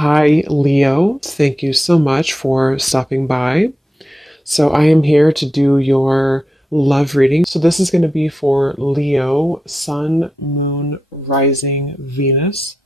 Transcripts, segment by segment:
Hi, Leo. Thank you so much for stopping by. So, I am here to do your love reading. So, this is going to be for Leo, Sun, Moon, Rising, Venus.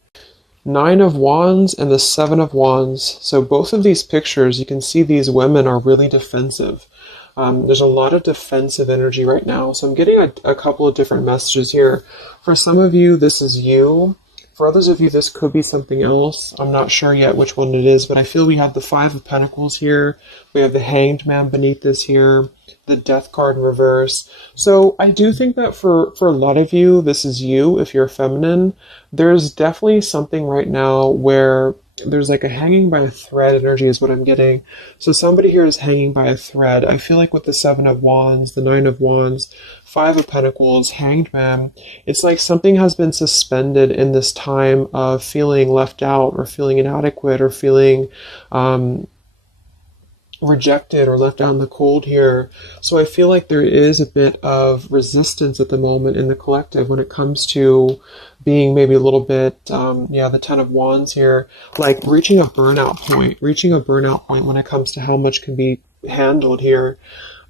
Nine of Wands and the Seven of Wands. So, both of these pictures, you can see these women are really defensive. There's a lot of defensive energy right now. So, I'm getting a couple of different messages here. For some of you, this is you. For others of you, this could be something else. I'm not sure yet which one it is, but I feel we have the Five of Pentacles here. We have the Hanged Man beneath this here, the Death card in reverse. So I do think that for a lot of you, this is you, if you're feminine. There's definitely something right now where there's like a hanging by a thread energy is what I'm getting. So somebody here is hanging by a thread. I feel like with the Seven of Wands, the Nine of Wands, Five of Pentacles, Hanged Man, it's like something has been suspended in this time of feeling left out or feeling inadequate or feeling rejected or left out in the cold here. So I feel like there is a bit of resistance at the moment in the collective when it comes to being maybe a little bit, the Ten of Wands here, like reaching a burnout point when it comes to how much can be handled here.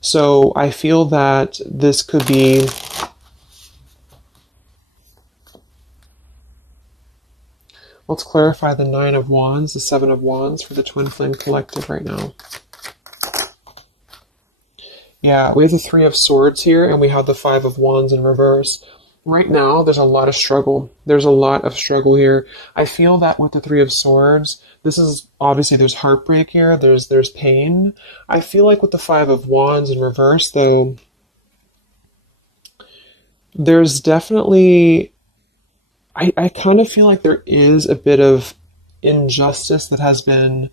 So I feel that this could be let's clarify the Nine of Wands, the Seven of Wands for the Twin Flame Collective right now. Yeah, we have the Three of Swords here, and we have the Five of Wands in reverse. Right now, there's a lot of struggle. There's a lot of struggle here. I feel that with the Three of Swords, this is obviously there's heartbreak here. There's pain. I feel like with the Five of Wands in reverse, though, there's definitely I kind of feel like there is a bit of injustice that has been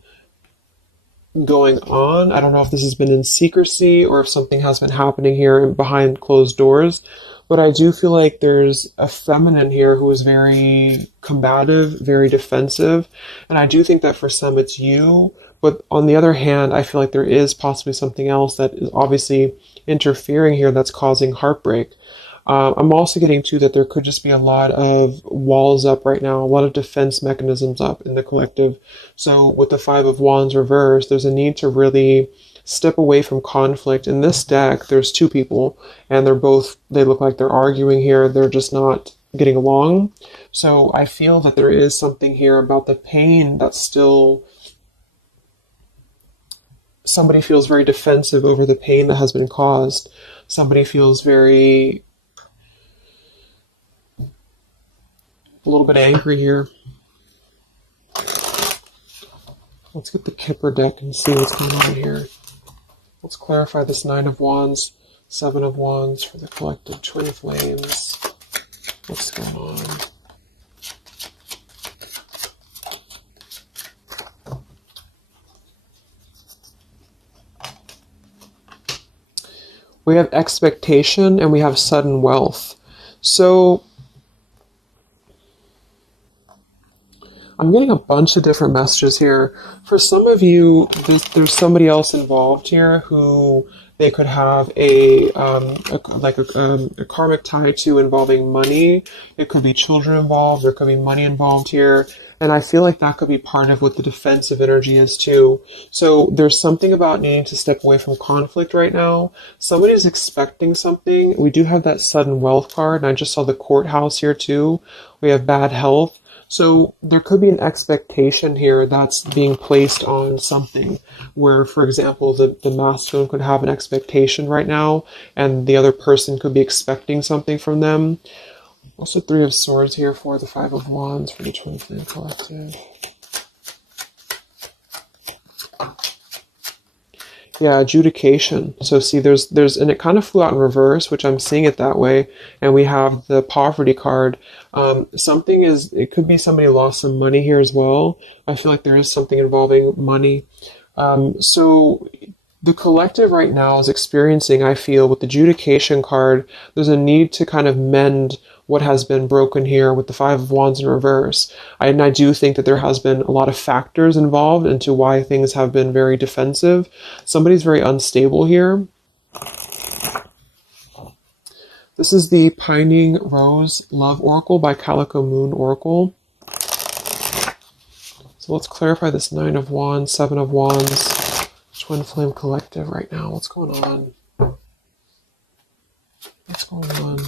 going on. I don't know if this has been in secrecy or if something has been happening here behind closed doors, but I do feel like there's a feminine here who is very combative, very defensive, and I do think that for some it's you, but on the other hand, I feel like there is possibly something else that is obviously interfering here that's causing heartbreak. I'm also getting to that there could just be a lot of walls up right now, a lot of defense mechanisms up in the collective. So with the Five of Wands reversed, there's a need to really step away from conflict. In this deck, there's two people, and they look like they're arguing here. They're just not getting along. So I feel that there is something here about the pain that's still... Somebody feels very defensive over the pain that has been caused. Somebody feels a little bit angry here. Let's get the Kipper deck and see what's going on here. Let's clarify this Nine of Wands, Seven of Wands for the collective Twin Flames. What's going on? We have expectation and we have sudden wealth. So I'm getting a bunch of different messages here. For some of you, there's somebody else involved here who they could have a karmic tie to involving money. It could be children involved. There could be money involved here. And I feel like that could be part of what the defensive energy is too. So there's something about needing to step away from conflict right now. Somebody's expecting something. We do have that sudden wealth card, and I just saw the courthouse here too. We have bad health. So there could be an expectation here that's being placed on something where, for example, the masculine could have an expectation right now and the other person could be expecting something from them. Also Three of Swords here for the Five of Wands for the Twin Flame Collective. Yeah, adjudication. So see, there's, and it kind of flew out in reverse, which I'm seeing it that way. And we have the poverty card. It could be somebody lost some money here as well. I feel like there is something involving money. So the collective right now is experiencing, I feel, with the adjudication card, there's a need to kind of mend what has been broken here with the Five of Wands in reverse. And I do think that there has been a lot of factors involved into why things have been very defensive. Somebody's very unstable here. This is the Pining Rose Love Oracle by Calico Moon Oracle. So let's clarify this Nine of Wands, Seven of Wands, Twin Flame Collective right now. What's going on? What's going on?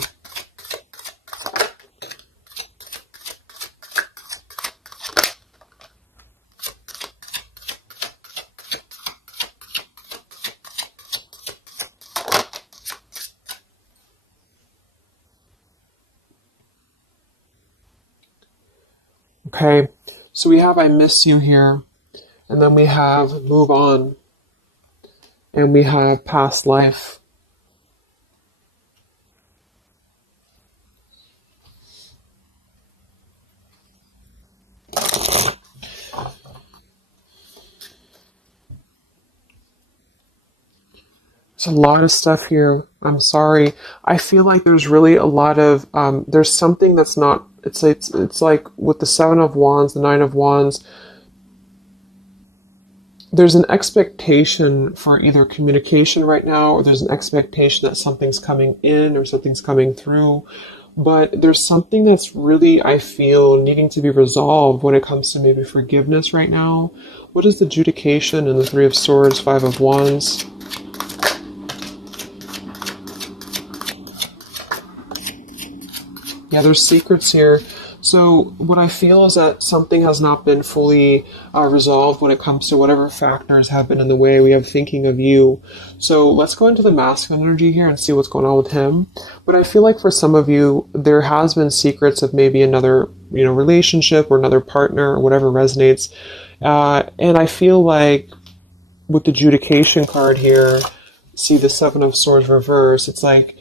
Okay, so we have I miss you here, and then we have move on, and we have past life. There's a lot of stuff here. I'm sorry. I feel like there's really a lot of there's something that's not. It's like with the Seven of Wands, the Nine of Wands. There's an expectation for either communication right now, or there's an expectation that something's coming in or something's coming through. But there's something that's really, I feel, needing to be resolved when it comes to maybe forgiveness right now. What is the adjudication in the Three of Swords, Five of Wands? Yeah, there's secrets here. So what I feel is that something has not been fully resolved when it comes to whatever factors have been in the way we have thinking of you. So let's go into the masculine energy here and see what's going on with him. But I feel like for some of you, there has been secrets of maybe another, relationship or another partner or whatever resonates. And I feel like with the adjudication card here, see the Seven of Swords reverse, it's like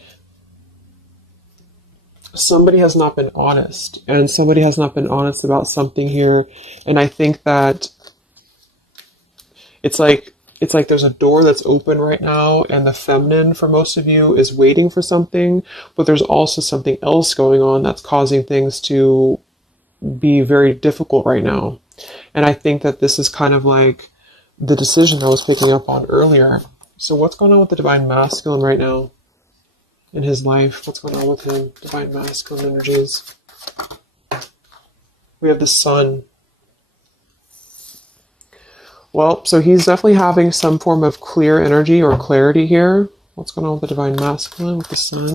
somebody has not been honest, and somebody has not been honest about something here. And I think that it's like there's a door that's open right now, and the feminine for most of you is waiting for something, but there's also something else going on that's causing things to be very difficult right now. And I think that this is kind of like the decision I was picking up on earlier. So what's going on with the divine masculine right now in his life? What's going on with him? Divine masculine energies. We have the sun. Well, so he's definitely having some form of clear energy or clarity here. What's going on with the divine masculine with the sun?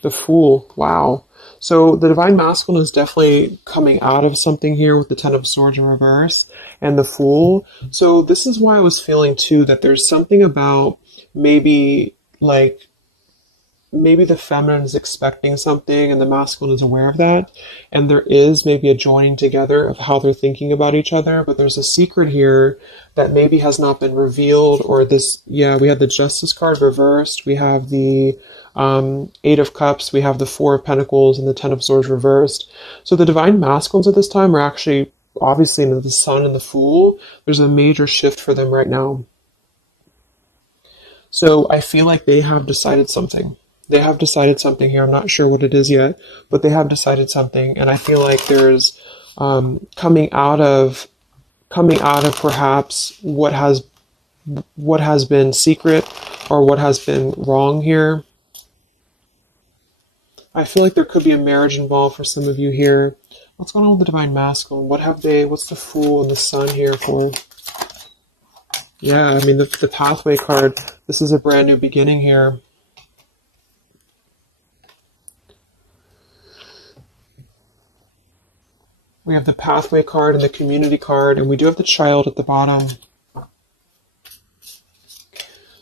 The Fool. Wow. So the divine masculine is definitely coming out of something here with the Ten of Swords in reverse and the Fool. So this is why I was feeling too that there's something about maybe the feminine is expecting something and the masculine is aware of that. And there is maybe a joining together of how they're thinking about each other. But there's a secret here that maybe has not been revealed, or this, yeah, we have the Justice card reversed. We have the Eight of Cups. We have the Four of Pentacles and the Ten of Swords reversed. So the divine masculines at this time are actually obviously into the Sun and the Fool. There's a major shift for them right now. So I feel like they have decided something. They have decided something here. I'm not sure what it is yet, but they have decided something. And I feel like there's coming out of perhaps what has been secret or what has been wrong here. I feel like there could be a marriage involved for some of you here. What's going on with the divine masculine? What's the Fool and the Sun here for? Yeah, I mean, the Pathway card, this is a brand new beginning here. We have the Pathway card and the Community card, and we do have the Child at the bottom.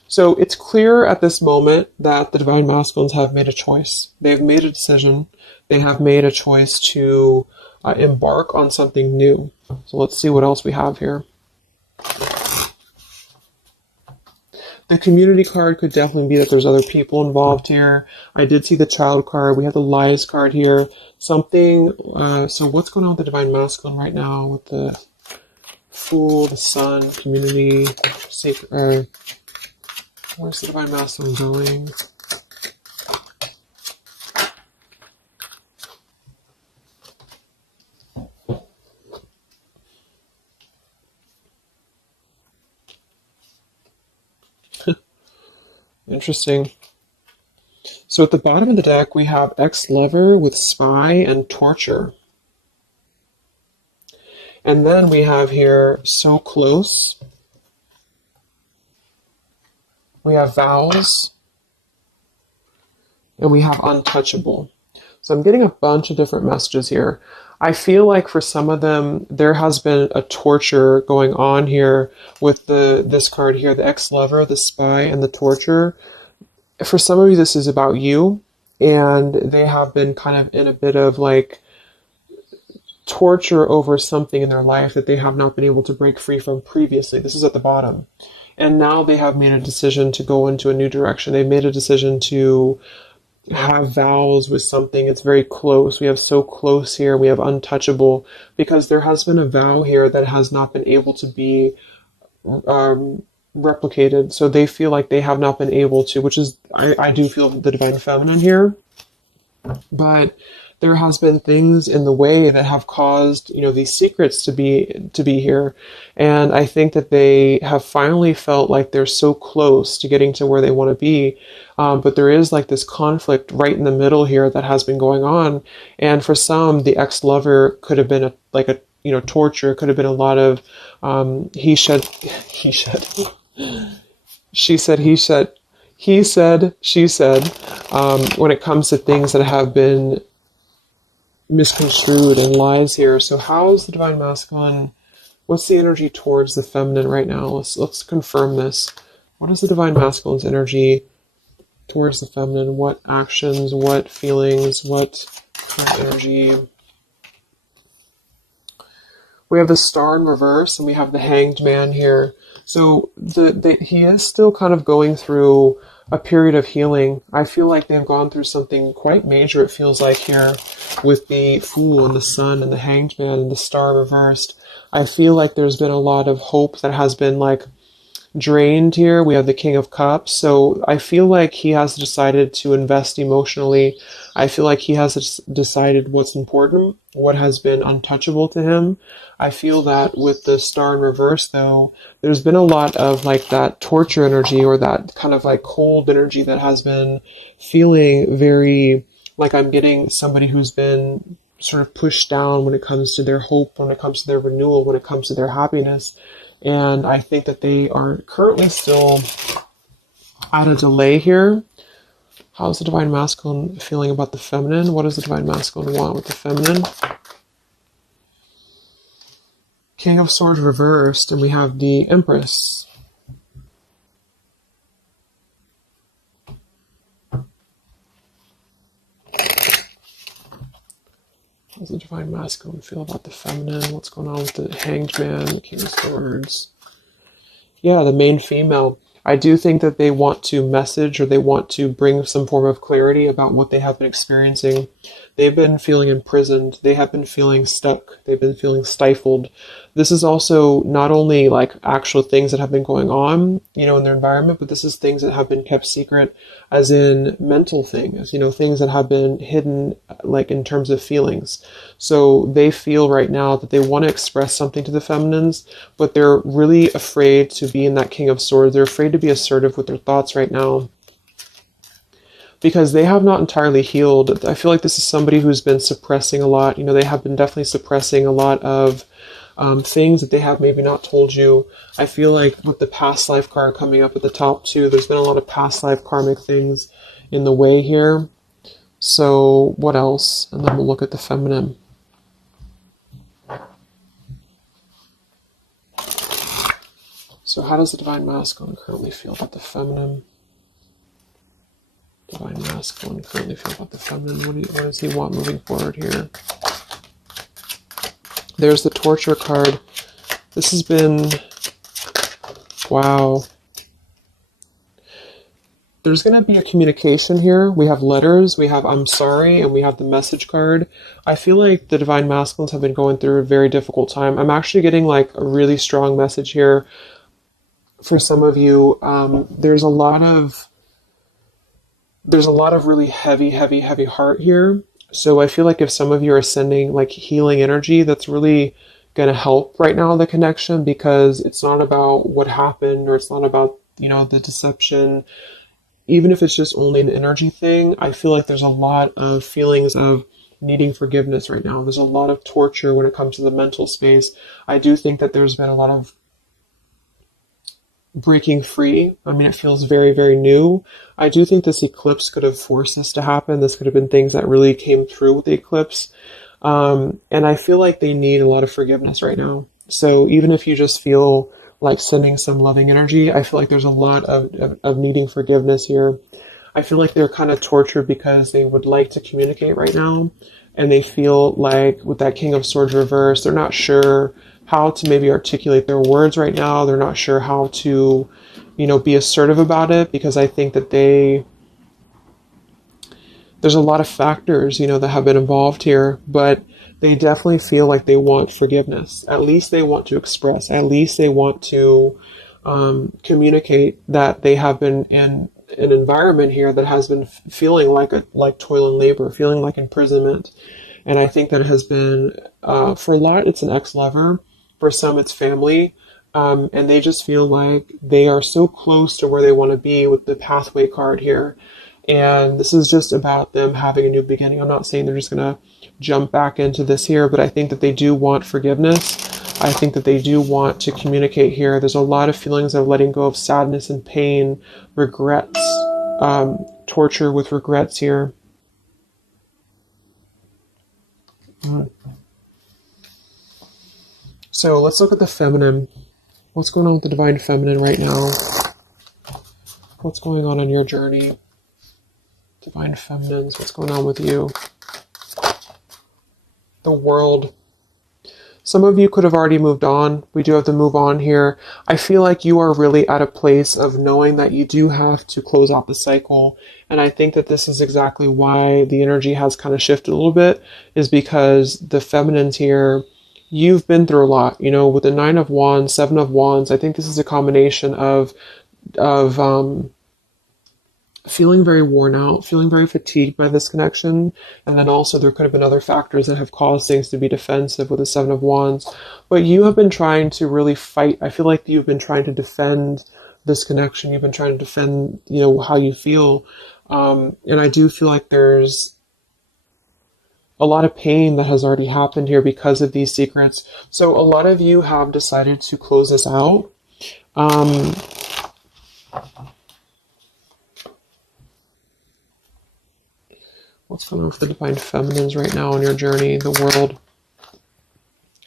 So it's clear at this moment that the divine masculines have made a choice. They've made a decision. They have made a choice to embark on something new. So let's see what else we have here. The Community card could definitely be that there's other people involved here. I did see the Child card. We have the Lies card here. Something, so what's going on with the divine masculine right now with the Fool, the Sun, Community, Sacred, where's the divine masculine going? Interesting. So at the bottom of the deck, we have ex-lover with spy and torture. And then we have here so close. We have vows. And we have untouchable. So I'm getting a bunch of different messages here. I feel like for some of them, there has been a torture going on here with this card here, the ex-lover, the spy, and the torture. For some of you, this is about you, and they have been kind of in a bit of like torture over something in their life that they have not been able to break free from previously. This is at the bottom. And now they have made a decision to go into a new direction. They've made a decision to have vows with something. It's very close. We have so close here. We have untouchable, because there has been a vow here that has not been able to be replicated. So they feel like they have not been able to, which is, I do feel the divine feminine here. But there has been things in the way that have caused, these secrets to be here. And I think that they have finally felt like they're so close to getting to where they want to be. But there is like this conflict right in the middle here that has been going on. And for some, the ex-lover could have been a torture. It could have been a lot of he said, she said, he said, he said, she said, when it comes to things that have been misconstrued and lies here. So how is the divine masculine? What's the energy towards the feminine right now? Let's confirm this. What is the divine masculine's energy towards the feminine? What actions, what feelings, what current energy? We have the Star in reverse, and we have the Hanged Man here. So he is still kind of going through a period of healing. I feel like they've gone through something quite major, it feels like, here with the Fool and the Sun and the Hanged Man and the Star reversed. I feel like there's been a lot of hope that has been like drained here. We have the King of Cups. So I feel like he has decided to invest emotionally. I feel like he has decided what's important, what has been untouchable to him. I feel that with the Star in reverse, though, there's been a lot of like that torture energy, or that kind of like cold energy that has been feeling very like I'm getting somebody who's been sort of pushed down when it comes to their hope, when it comes to their renewal, when it comes to their happiness. And I think that they are currently still at a delay here. How's the divine masculine feeling about the feminine? What does the divine masculine want with the feminine? King of Swords reversed, and we have the Empress. How does the divine masculine feel about the feminine? What's going on with the Hanged Man, the King of Swords? Yeah, the main female. I do think that they want to message, or they want to bring some form of clarity about what they have been experiencing. They've been feeling imprisoned. They have been feeling stuck. They've been feeling stifled. This is also not only like actual things that have been going on, in their environment, but this is things that have been kept secret, as in mental things, things that have been hidden, like in terms of feelings. So they feel right now that they want to express something to the feminines, but they're really afraid to be in that King of Swords. They're afraid to be assertive with their thoughts right now, because they have not entirely healed. I feel like this is somebody who's been suppressing a lot. They have been definitely suppressing a lot of things that they have maybe not told you. I feel like with the past life card coming up at the top too, there's been a lot of past life karmic things in the way here. So what else? And then we'll look at the feminine. So how does the divine masculine currently feel about the feminine? Divine masculine currently feel about the feminine. What does he want moving forward here? There's the torture card. This has been, wow. There's going to be a communication here. We have letters, we have I'm sorry, and we have the message card. I feel like the divine masculines have been going through a very difficult time. I'm actually getting like a really strong message here for some of you. There's a lot of really heavy heart here. So I feel like if some of you are sending like healing energy, that's really going to help right now, the connection, because it's not about what happened, or it's not about, the deception. Even if it's just only an energy thing, I feel like there's a lot of feelings of needing forgiveness right now. There's a lot of torture when it comes to the mental space. I do think that there's been a lot of breaking free. I mean, it feels very, very new. I do think this eclipse could have forced this to happen. This could have been things that really came through with the eclipse. And I feel like they need a lot of forgiveness right now. So even if you just feel like sending some loving energy, I feel like there's a lot of needing forgiveness here. I feel like they're kind of tortured because they would like to communicate right now. And they feel like with that King of Swords reverse, they're not sure how to maybe articulate their words right now. They're not sure how to, be assertive about it, because I think that there's a lot of factors, that have been involved here, but they definitely feel like they want forgiveness. At least they want to express. At least they want to communicate that they have been in an environment here that has been feeling like toil and labor, feeling like imprisonment. And I think that it has been, for a lot, it's an ex-lover. For some, it's family. And they just feel like they are so close to where they want to be with the pathway card here. And this is just about them having a new beginning. I'm not saying they're just going to jump back into this here, but I think that they do want forgiveness. I think that they do want to communicate here. There's a lot of feelings of letting go of sadness and pain, regrets, torture with regrets here. So let's look at the feminine. What's going on with the divine feminine right now? What's going on your journey? Divine feminines, what's going on with you? The world. Some of you could have already moved on. We do have to move on here. I feel like you are really at a place of knowing that you do have to close out the cycle. And I think that this is exactly why the energy has kind of shifted a little bit, is because the feminines here, you've been through a lot, with the 9 of Wands, 7 of Wands. I think this is a combination of feeling very worn out, feeling very fatigued by this connection. And then also there could have been other factors that have caused things to be defensive with the 7 of Wands. But you have been trying to really fight. I feel like you've been trying to defend this connection. You've been trying to defend, how you feel. And I do feel like there's a lot of pain that has already happened here because of these secrets. So a lot of you have decided to close this out. What's going on with the divine feminines right now on your journey? The world.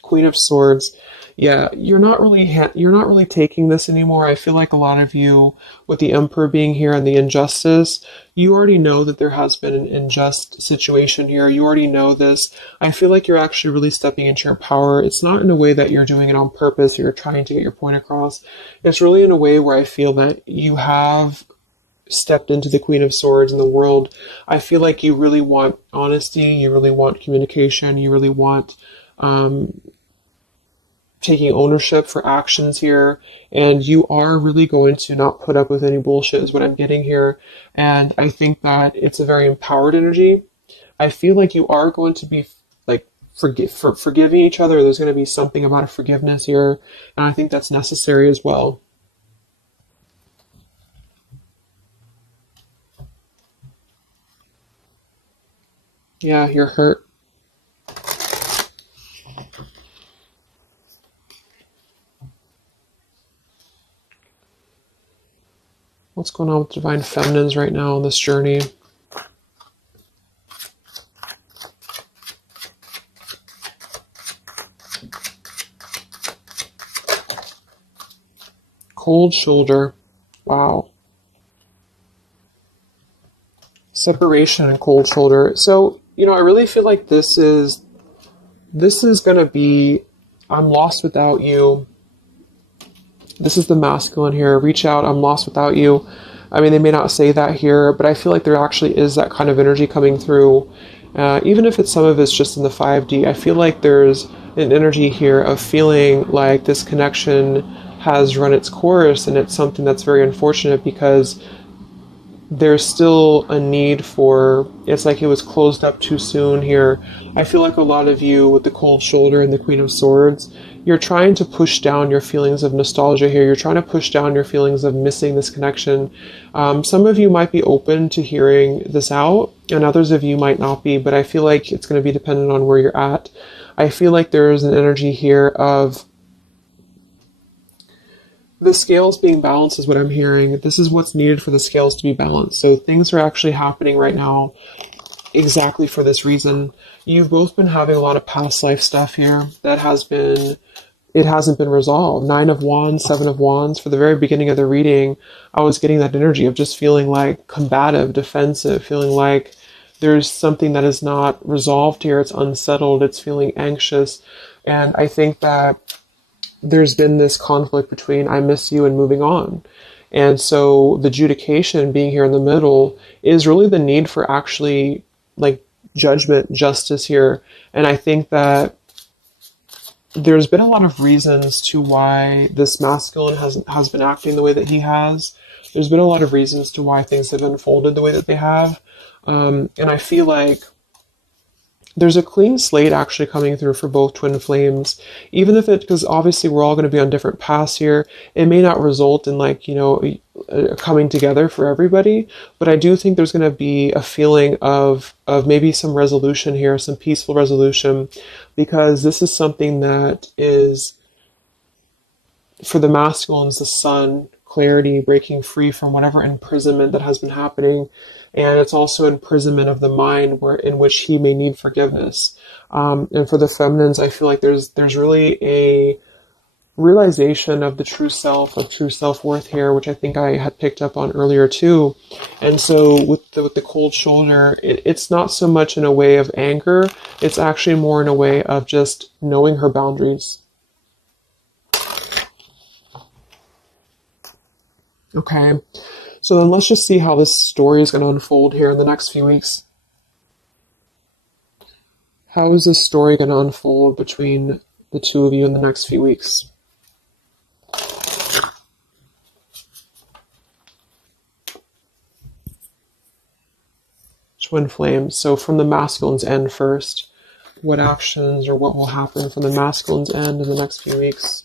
Queen of Swords. Yeah, you're not really taking this anymore. I feel like a lot of you, with the Emperor being here and the injustice, you already know that there has been an unjust situation here. You already know this. I feel like you're actually really stepping into your power. It's not in a way that you're doing it on purpose or you're trying to get your point across. It's really in a way where I feel that you have stepped into the Queen of Swords in the world. I feel like you really want honesty, you really want communication, you really want taking ownership for actions here, and you are really going to not put up with any bullshit is what I'm getting here. And I think that it's a very empowered energy. I feel like you are going to be like forgiving each other. There's going to be something about a forgiveness here, and I think that's necessary as well. Yeah, you're hurt. What's going on with divine feminines right now on this journey? Cold shoulder. Wow. Separation and cold shoulder. So, I really feel like this is going to be, I'm lost without you. This is the masculine here. Reach out, I'm lost without you. I mean, they may not say that here, but I feel like there actually is that kind of energy coming through. Even if some of it's just in the 5D, I feel like there's an energy here of feeling like this connection has run its course, and it's something that's very unfortunate because there's still a need for, it's like it was closed up too soon here. I feel like a lot of you with the cold shoulder and the Queen of Swords, you're trying to push down your feelings of nostalgia here. You're trying to push down your feelings of missing this connection. Some of you might be open to hearing this out, and others of you might not be, but I feel like it's going to be dependent on where you're at. I feel like there's an energy here of the scales being balanced is what I'm hearing. This is what's needed for the scales to be balanced. So things are actually happening right now exactly for this reason. You've both been having a lot of past life stuff here that it hasn't been resolved. 9 of Wands, 7 of Wands. For the very beginning of the reading, I was getting that energy of just feeling like combative, defensive, feeling like there's something that is not resolved here. It's unsettled. It's feeling anxious. And I think that there's been this conflict between I miss you and moving on. And so the adjudication being here in the middle is really the need for actually like judgment, justice here. And I think that there's been a lot of reasons to why this masculine has been acting the way that he has. There's been a lot of reasons to why things have unfolded the way that they have. And I feel like there's a clean slate actually coming through for both twin flames, even if because obviously we're all going to be on different paths here. It may not result in like, coming together for everybody, but I do think there's going to be a feeling of maybe some resolution here, some peaceful resolution, because this is something that is for the masculines, the sun, clarity, breaking free from whatever imprisonment that has been happening. And it's also imprisonment of the mind in which he may need forgiveness. And for the feminines, I feel like there's really a realization of the true self, of true self-worth here, which I think I had picked up on earlier too. And so with the cold shoulder, it's not so much in a way of anger. It's actually more in a way of just knowing her boundaries. Okay. So then let's just see how this story is going to unfold here in the next few weeks. How is this story going to unfold between the two of you in the next few weeks? Twin flames. So from the masculine's end first, what actions or what will happen from the masculine's end in the next few weeks?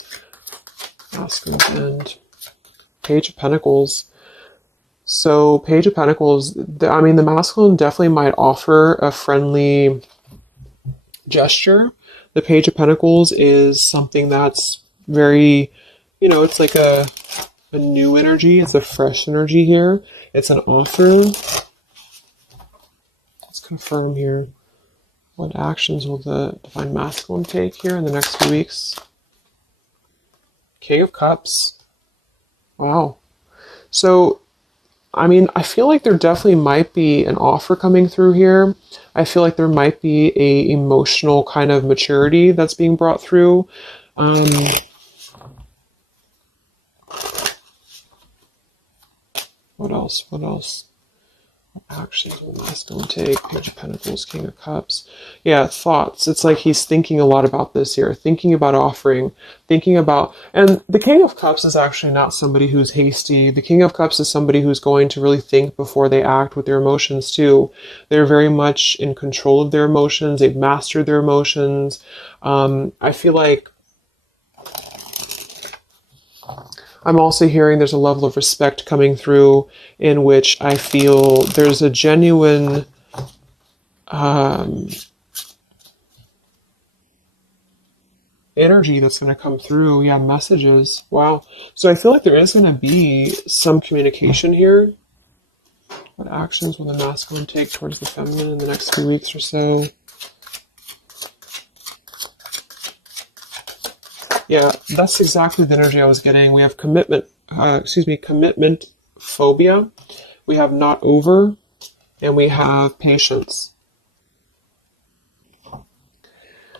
Masculine's end. Page of Pentacles. So Page of Pentacles, the masculine definitely might offer a friendly gesture. The Page of Pentacles is something that's very, it's like a new energy. It's a fresh energy here. It's an offer. Let's confirm here. What actions will the Divine Masculine take here in the next few weeks? King of Cups. Wow. So I feel like there definitely might be an offer coming through here. I feel like there might be a emotional kind of maturity that's being brought through. What else? What actions will masculine take? Page of Pentacles, King of Cups. Yeah, thoughts. It's like he's thinking a lot about this here, thinking about offering, and the King of Cups is actually not somebody who's hasty. The King of Cups is somebody who's going to really think before they act with their emotions too. They're very much in control of their emotions. They've mastered their emotions. I feel like I'm also hearing there's a level of respect coming through in which I feel there's a genuine energy that's going to come through. Yeah, messages. Wow. So I feel like there is going to be some communication here. What actions will the masculine take towards the feminine in the next few weeks or so? Yeah, that's exactly the energy I was getting. We have commitment phobia. We have not over, and we have patience.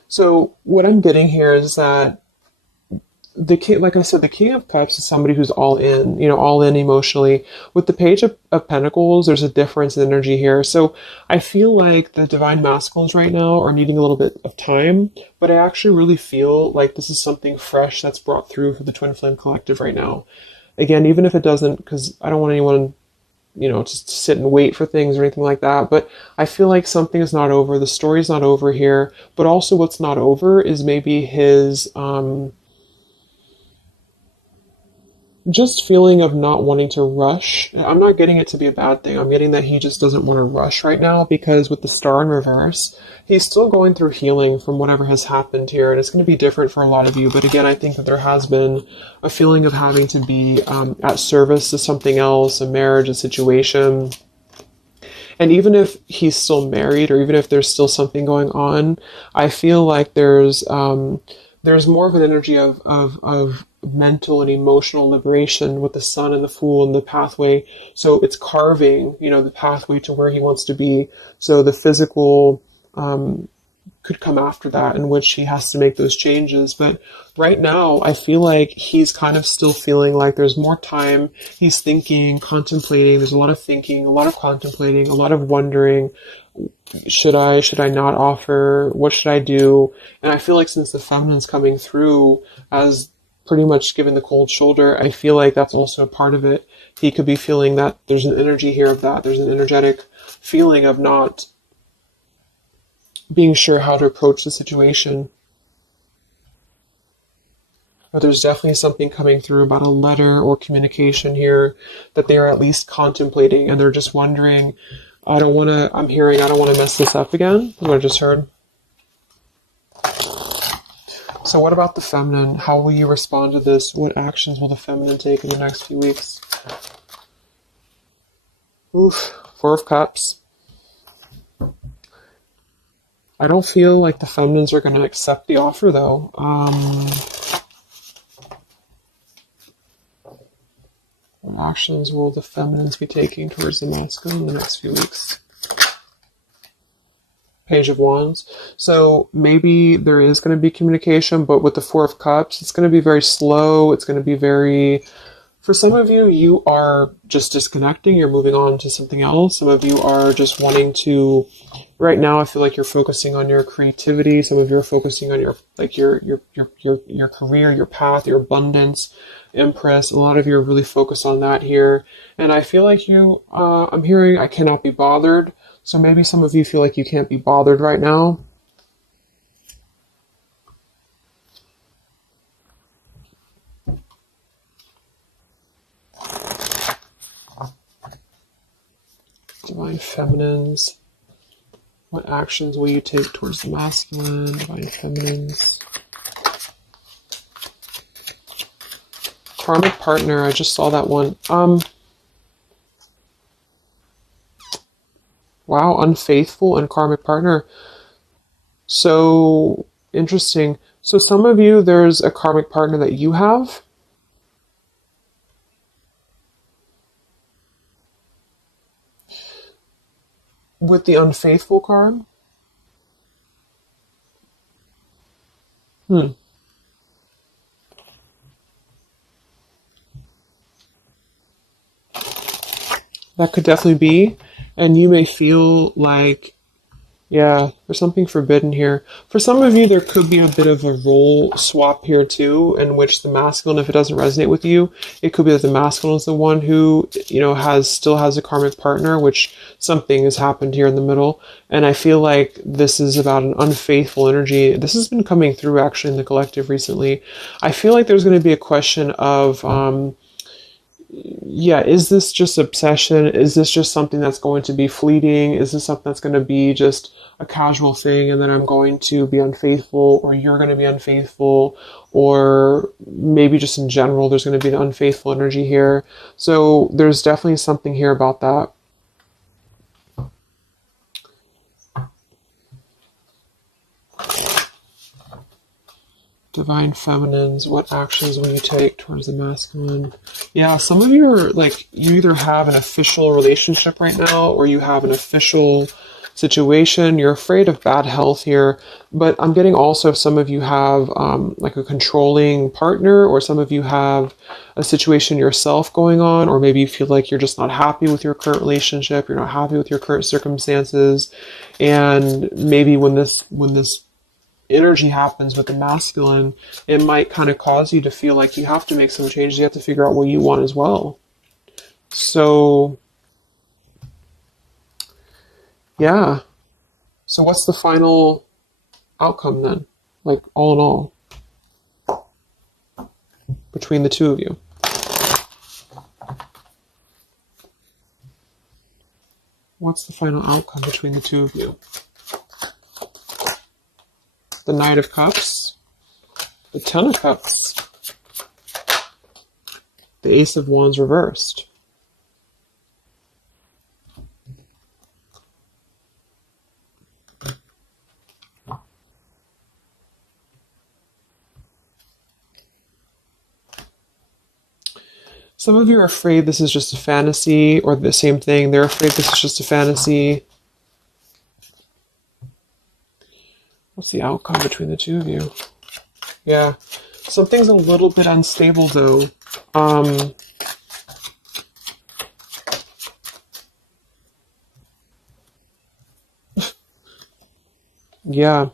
So what I'm getting here is that the king, like I said, the King of Cups is somebody who's all in, all in emotionally. With the Page of Pentacles, there's a difference in energy here. So I feel like the Divine Masculines right now are needing a little bit of time, but I actually really feel like this is something fresh that's brought through for the Twin Flame Collective right now. Again, even if it doesn't, because I don't want anyone just sit and wait for things or anything like that. But I feel like something is not over. The story's not over here. But also what's not over is maybe his just feeling of not wanting to rush. I'm not getting it to be a bad thing. I'm getting that he just doesn't want to rush right now because with the star in reverse, he's still going through healing from whatever has happened here. And it's going to be different for a lot of you. But again, I think that there has been a feeling of having to be at service to something else, a marriage, a situation. And even if he's still married or even if there's still something going on, I feel like there's more of an energy of mental and emotional liberation with the sun and the fool and the pathway. So it's carving, the pathway to where he wants to be. So the physical could come after that, in which he has to make those changes. But right now, I feel like he's kind of still feeling like there's more time. He's thinking, contemplating. There's a lot of thinking, a lot of contemplating, a lot of wondering. Should I not offer? What should I do? And I feel like since the feminine's coming through as pretty much giving the cold shoulder, I feel like that's also a part of it. He could be feeling that there's an energy here of that. There's an energetic feeling of not being sure how to approach the situation. But there's definitely something coming through about a letter or communication here that they are at least contemplating, and they're just wondering, I don't want to mess this up again, what I just heard. So what about the feminine? How will you respond to this? What actions will the feminine take in the next few weeks? Oof, Four of Cups. I don't feel like the feminines are going to accept the offer, though. What actions will the feminines be taking towards the masculine in the next few weeks? Page of Wands. So maybe there is going to be communication, but with the Four of Cups, it's going to be very slow. It's going to be very... For some of you, you are just disconnecting. You're moving on to something else. Some of you are just wanting to... Right now, I feel like you're focusing on your creativity. Some of you are focusing on your career, your path, your abundance, Empress. A lot of you are really focused on that here. And I feel like I'm hearing I cannot be bothered. So maybe some of you feel like you can't be bothered right now. Divine Feminines. What actions will you take towards the masculine? Divine Feminines. Karmic partner, I just saw that one. Wow, unfaithful and karmic partner. So, interesting. So some of you, there's a karmic partner that you have. With the unfaithful card. That could definitely be. And you may feel like, yeah, there's something forbidden here. For some of you, there could be a bit of a role swap here too, in which the masculine, if it doesn't resonate with you, it could be that the masculine is the one who, still has a karmic partner, which something has happened here in the middle. And I feel like this is about an unfaithful energy. This has been coming through actually in the collective recently. I feel like there's going to be a question of, is this just obsession? Is this just something that's going to be fleeting? Is this something that's going to be just a casual thing and then I'm going to be unfaithful, or you're going to be unfaithful, or maybe just in general there's going to be an unfaithful energy here. So there's definitely something here about that. Divine Feminines, what actions will you take towards the masculine? Yeah, some of you are like, you either have an official relationship right now or you have an official situation. You're afraid of bad health here, but I'm getting also some of you have like a controlling partner, or some of you have a situation yourself going on, or maybe you feel like you're just not happy with your current relationship. You're not happy with your current circumstances. And maybe when this energy happens with the masculine, it might kind of cause you to feel like you have to make some changes. You have to figure out what you want as well. So Yeah. So what's the final outcome then? Like, all in all, between the two of you? What's the final outcome between the two of you? The Knight of Cups, the Ten of Cups, the Ace of Wands reversed. Some of you are afraid this is just a fantasy, or the same thing, they're afraid this is just a fantasy. What's the outcome between the two of you? Yeah, something's a little bit unstable though. Yeah.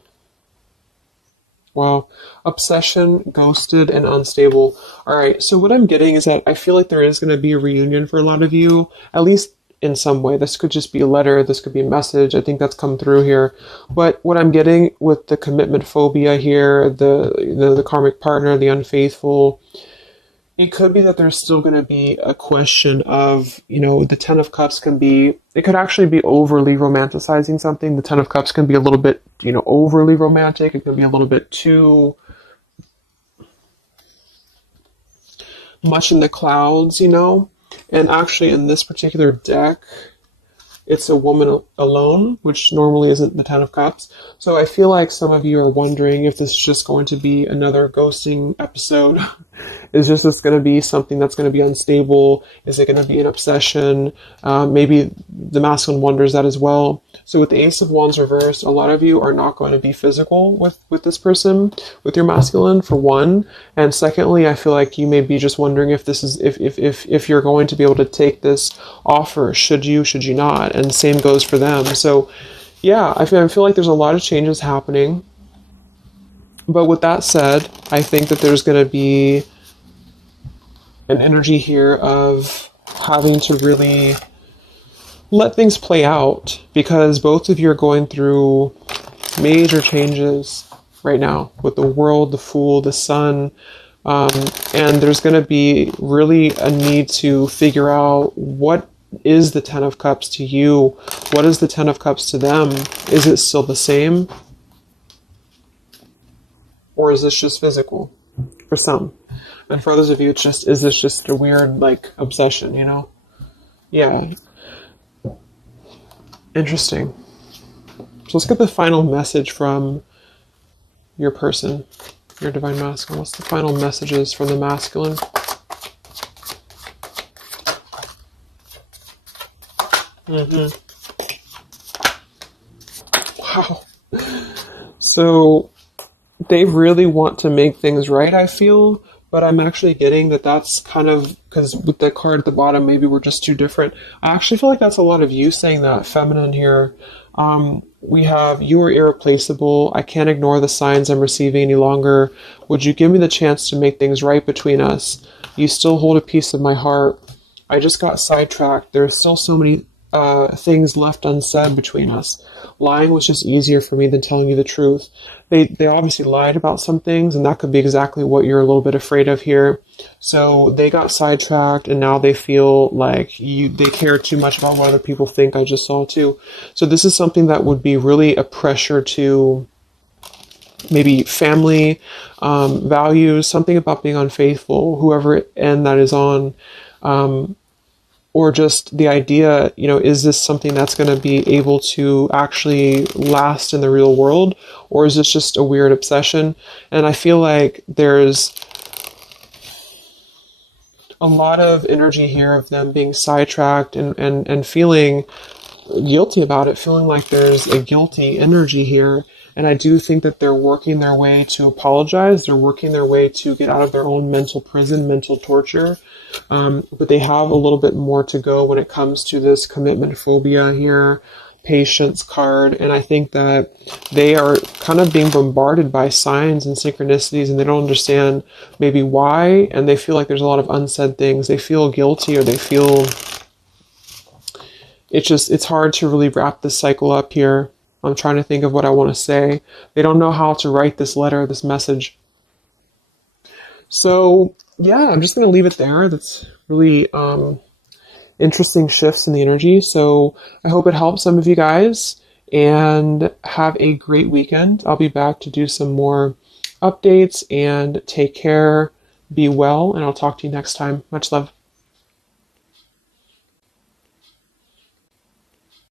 Wow. Obsession, ghosted, and unstable. All right. So what I'm getting is that I feel like there is going to be a reunion for a lot of you, at least in some way. This could just be a letter. This could be a message. I think that's come through here. But what I'm getting with the commitment phobia here, the karmic partner, the unfaithful, it could be that there's still going to be a question of, the Ten of Cups can be, it could actually be overly romanticizing something. The Ten of Cups can be a little bit, overly romantic. It can be a little bit too much in the clouds, And actually in this particular deck, it's a woman alone, which normally isn't the Ten of Cups. So I feel like some of you are wondering if this is just going to be another ghosting episode. Is this going to be something that's going to be unstable? Is it going to be an obsession? Maybe the masculine wonders that as well. So with the Ace of Wands reversed, a lot of you are not going to be physical with this person, with your masculine, for one. And secondly, I feel like you may be just wondering if this is if you're going to be able to take this offer. Should you not? And same goes for them. So yeah, I feel like there's a lot of changes happening. But with that said, I think that there's going to be an energy here of having to really let things play out, because both of you are going through major changes right now with the World, the Fool, the Sun, and there's going to be really a need to figure out what is the Ten of Cups to you, what is the Ten of Cups to them. Is it still the same, or is this just physical for some? And for others of you, is this just a weird, obsession, Yeah. Interesting. So let's get the final message from your person, your divine masculine. What's the final messages from the masculine? Wow. So they really want to make things right, I feel. But I'm actually getting that that's kind of, because with the card at the bottom, maybe we're just too different. I actually feel like that's a lot of you saying that, feminine here. We have, you are irreplaceable. I can't ignore the signs I'm receiving any longer. Would you give me the chance to make things right between us? You still hold a piece of my heart. I just got sidetracked. There are still so many things left unsaid between us. Lying was just easier for me than telling you the truth. They obviously lied about some things, and that could be exactly what you're a little bit afraid of here. So they got sidetracked, and now they feel like they care too much about what other people think. I just saw too. So this is something that would be really a pressure to maybe family values, something about being unfaithful, whoever end that is on. Or just the idea, is this something that's going to be able to actually last in the real world? Or is this just a weird obsession? And I feel like there's a lot of energy here of them being sidetracked and feeling guilty about it, feeling like there's a guilty energy here. And I do think that they're working their way to apologize. They're working their way to get out of their own mental prison, mental torture. But they have a little bit more to go when it comes to this commitment phobia here, patience card. And I think that they are kind of being bombarded by signs and synchronicities, and they don't understand maybe why. And they feel like there's a lot of unsaid things. They feel guilty, or they feel it's hard to really wrap this cycle up here. I'm trying to think of what I want to say. They don't know how to write this letter, this message. So yeah, I'm just going to leave it there. That's really interesting shifts in the energy. So I hope it helps some of you guys, and have a great weekend. I'll be back to do some more updates, and take care, be well, and I'll talk to you next time. Much love.